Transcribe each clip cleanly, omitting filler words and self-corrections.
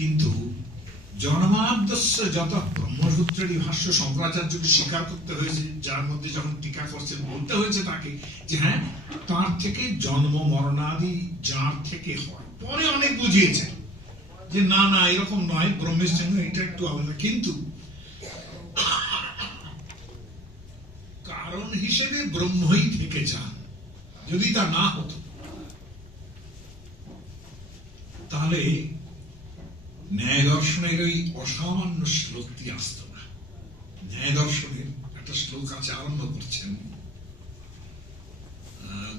কিন্তু জন্মাদ্যস্য যত ব্রহ্মসূত্রেরই ভাষ্য শঙ্করাচার্যকে স্বীকার করতে হয়েছে, যার মধ্যে যখন টিকা করছেন বলতে হয়েছে তাকে যে হ্যাঁ তার থেকে জন্ম মরণাদি যার থেকে হয়। পরে অনেক বুঝিয়েছেন যে না না এরকম নয়, ব্রহ্মের সঙ্গে এটা একটু আলাদা, কিন্তু কারণ হিসেবে ব্রহ্মই থেকে যান। যদি তা না হতো তাহলে ন্যায় দর্শনের ওই অসামান্য শ্লোকটি আসত না। ন্যায় দর্শনের একটা শ্লোক আছে, আরম্ভ করছেন,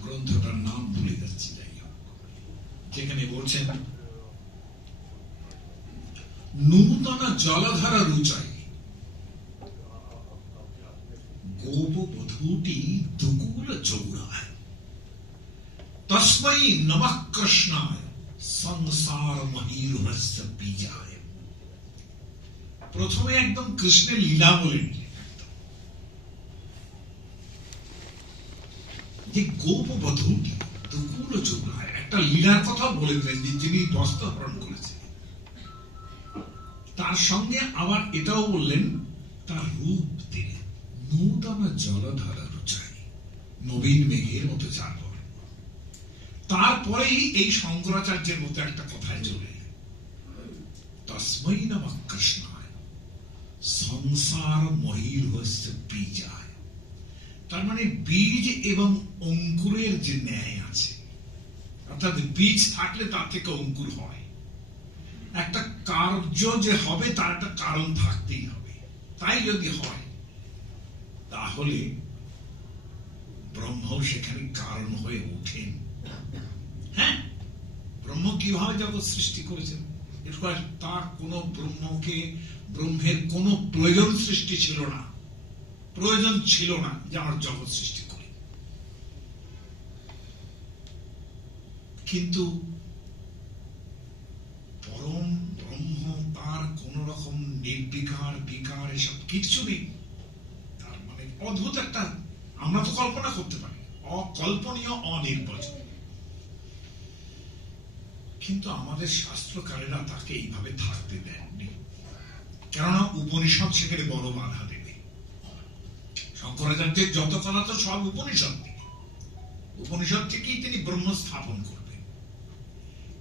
গ্রন্থটার নাম ভুলে যাচ্ছি, যাই হোক, যেখানে বলছেন নূতন জলধারা রুচাই গোপবধূটি দুকুল চৌড়ায় তস্मै নমঃ কৃষ্ণায় সংসার মহীরুহস্য বীজায়। প্রথমে একদম কৃষ্ণের লীলা বলে নিলেন, যে গোপবধূটি দুকুল চৌড়ায় একটা লীলার কথা বলে দিলেন, যে যিনি দস্তহরণ করেছেন। তার সঙ্গে আবার এটাও বললেন তার রূপ দিলেন, নূতন জলধারা রুচাই, নবীন মেঘের মতো যার। তারপরেই এই শঙ্করাচার্যের মতো একটা কথায় চলে, তস্मै নমঃ কৃষ্ণায় সংসার মহীরুহস্য বীজায়। তার মানে বীজ এবং অঙ্কুরের যে ন্যায় আছে, অর্থাৎ বীজ থাকলে তার থেকে অঙ্কুর হয়। একটা কার্য যে হবে তার একটা কারণ থাকতেই হবে, তাই যদি হয় তাহলে ব্রহ্ম সেখানে কারণ হয়ে ওঠেন। হ্যাঁ, ব্রহ্ম কিভাবে জগৎ সৃষ্টি করেছেন, তার কোন ব্রহ্মের কোন প্রয়োজন সৃষ্টি ছিল না, প্রয়োজন ছিল না যে আমার জগৎ সৃষ্টি করি। কিন্তু পরম ব্রহ্ম তার কোন রকম নির্বিকার বিকার এসব কিছু নেই। তার মানে অদ্ভুত একটা, আমরা তো কল্পনা করতে পারি, অকল্পনীয়, অনির্বচনীয়। কিন্তু আমাদের শাস্ত্রকারেরা তাকে এইভাবে থাকতে দেননি, কেননা উপনিষদ সেখানে বড় বাধা দেবে। শঙ্করাচার্যের যত কথা তো সব উপনিষদ থেকে, উপনিষদ থেকেই তিনি ব্রহ্ম স্থাপন করবেন।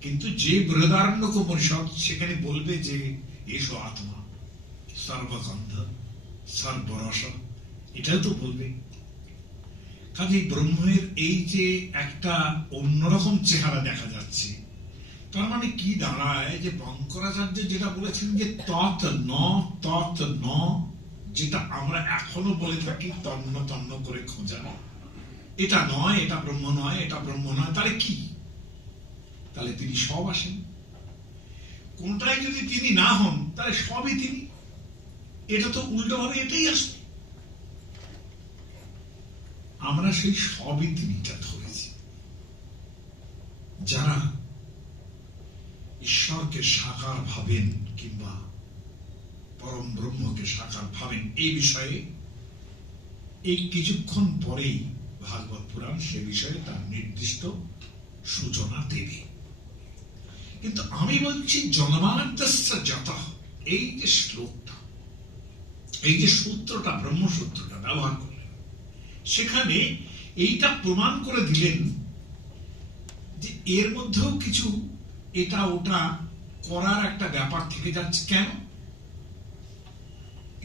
কিন্তু যে বৃহদারণ্যক উপনিষদ সেখানে বলবে যে এসো আত্মা সর্বগন্ধ সর্বরস, এটাও তো বলবে। কাজে ব্রহ্মের এই যে একটা অন্যরকম চেহারা দেখা যাচ্ছে, তার মানে কি দাঁড়ায় যে শঙ্করাচার্য যেটা বলেছেন যে তৎ ন, যেটা আমরা এখনো বলে থাকি তন্ন তন্ন করে খোঁজা, এটা নয়, এটা ব্রহ্ম নয়, এটা ব্রহ্ম নয়, তাহলে কি? তাহলে তিনি সব আসেন। কোনটাই যদি তিনি না হন তাহলে সবই তিনি, এটা তো উল্টো ভাবে এটাই আসবে। আমরা সেই সবই তিনিটা ধরেছি। যারা ঈশ্বরকে সাকার ভাবেন কিংবা পরম ব্রহ্মকে সাকার ভাবেন, এই বিষয়ে এই কিছুক্ষণ পরেই ভাগবত পুরাণ সে বিষয়ে তার নির্দিষ্ট সূচনা দেবে। কিন্তু আমি বলছি জন্মাদ্যস্য যতঃ, এই যে শ্লোকটা, এই যে সূত্রটা, ব্রহ্মসূত্রটা ব্যবহার করলেন, সেখানে এইটা প্রমাণ করে দিলেন যে এর মধ্যেও কিছু এটা ওটা করার একটা ব্যাপার থেকে যাচ্ছে। কেন?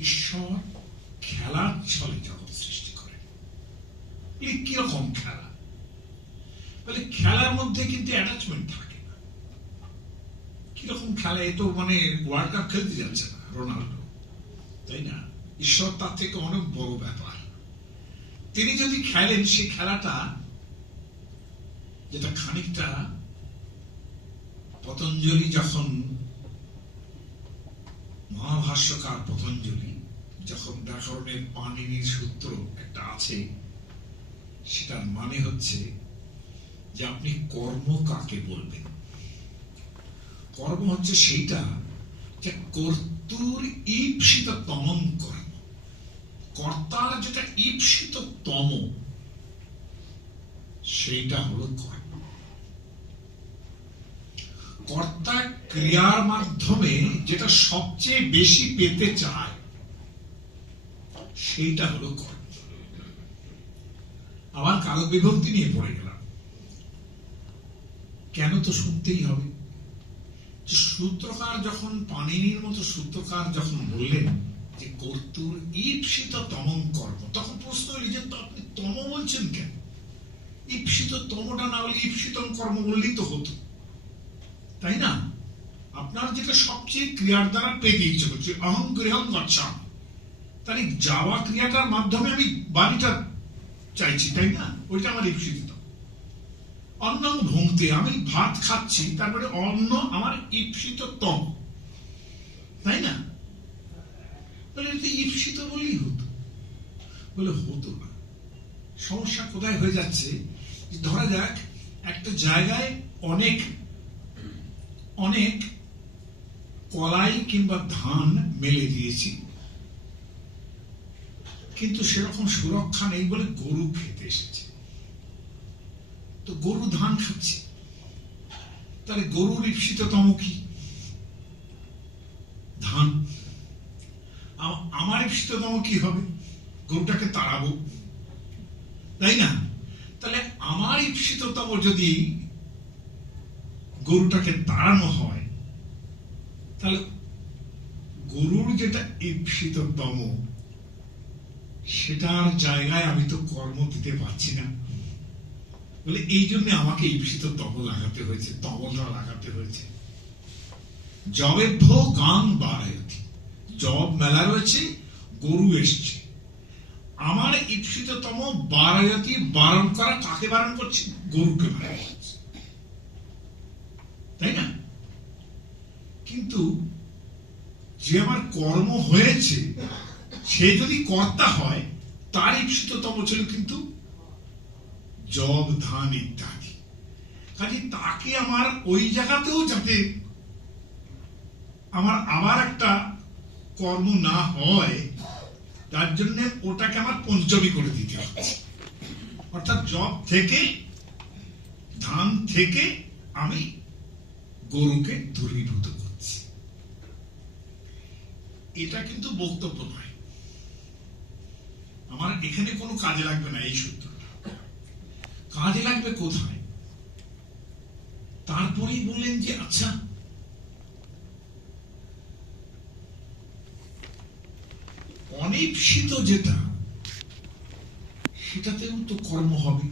ঈশ্বর খেলার ছলে জগৎ সৃষ্টি করে। এই কিরকম খেলা? বলে খেলার মধ্যে কিন্তু অ্যাটাচমেন্ট থাকে না। কিরকম খেলা? এ তো মানে ওয়ার্ল্ড কাপ খেলতে যাচ্ছে না রোনাল্ডো, তাই না? ঈশ্বর তার থেকে অনেক বড় ব্যাপার। তিনি যদি খেলেন সেই খেলাটা, যেটা খানিকটা পতঞ্জলি, যখন মহাভাষ্যকার পতঞ্জলি যখন ব্যাকরণের পাণিনির সূত্র একটা আছে, সেটার মানে হচ্ছে যে আপনি কর্ম কাকে বলবেন। কর্ম হচ্ছে সেইটা যে কর্তুর ঈপ্সিত তমম কর্ম, কর্তার যেটা ঈপ্সিত তম, সেইটা হলো কর্ম। কর্তা ক্রিয়ার মাধ্যমে যেটা সবচেয়ে বেশি পেতে চায় সেইটা হলো কর্ম। আবার কারক বিভক্তি নিয়ে পড়ে গেলাম, কেন তো শুনতেই হবে। সূত্রকার যখন, পাণিনির মতো সূত্রকার যখন বললেন যে কর্তুর ঈপ্সিত তমং কর্ম, তখন প্রশ্ন হল যে তো আপনি তম বলছেন কেন? ঈপ্সিত তমটা না বলে ঈপ্সিতম কর্ম বললেই তো হতো, তাই না? আপনার যেটা সবচেয়ে ক্রিয়ার দ্বারা পেতে ইচ্ছে করছে, অহং গৃহং গচ্ছামি, তাহলে যাওয়া ক্রিয়াটার মাধ্যমে আমি বাড়িটা চাইছি, তাই না? ওইটা আমার ঈপ্সিত। অন্ন ভুংতে, আমি ভাত খাচ্ছি, তারপরে অন্ন আমার ঈপ্সিত তম, তাই না? বলে ঈপ্সিত বলেই হতো, বলে হতো না। সমস্যা কোথায় হয়ে যাচ্ছে? ধরা যাক একটা জায়গায় অনেক অনেক কলাই কিংবা ধান মেলে দিয়েছি, কিন্তু সেরকম সুরক্ষা নেই বলে গরু খেতে এসেছে। তো গরু ধান খাচ্ছে, তাহলে গরুর ঈপ্সিততম কি? ধান। আমার ঈপ্সিততম কি হবে? গরুটাকে তাড়াবো, তাই না? তাহলে আমার ঈপ্সিততম যদি গরুটাকে তাড়ানো হয়, তাহলে গরুর যেটা ঈপ্সিততম সেটার জায়গায় আমি তো কর্ম দিতে পারছি না, বলে এই জন্য আমাকে ঈপ্সিততম লাগাতে হয়েছে, তমটা লাগাতে হয়েছে। জবেভ্য গাং বারয়তি, জব মেলা রয়েছে, গরু এসছে, আমার ঈপ্সিততম বারয়তি, বারণ করা, কাকে বারণ করছে? গরুকে বারণ করছে, তাই না? কিন্তু যে আমার কর্ম হয়েছে সে যদি কর্তা হয়, তার ঈপ্সিততম ছিল কিন্তু জব, ধান ইত্যাদি। কাজে তাকে আমার ওই জায়গাতেও যাতে আমার আবার একটা কর্ম না হয়, তার জন্য ওটাকে আমার পঞ্চমী করে দিতে হচ্ছে। অর্থাৎ জব থেকে, ধান থেকে আমি গরুকে দূরীভূত করছি। এটা কিন্তু বক্তব্য নয়, আমার এখানে কোনো কাজে লাগবে না। এই সূত্রটা কাজে লাগবে কোথায়? তারপরেই বললেন যে আচ্ছা, অনীপ্সিত যেটা, সেটাতেও তো কর্ম হবে।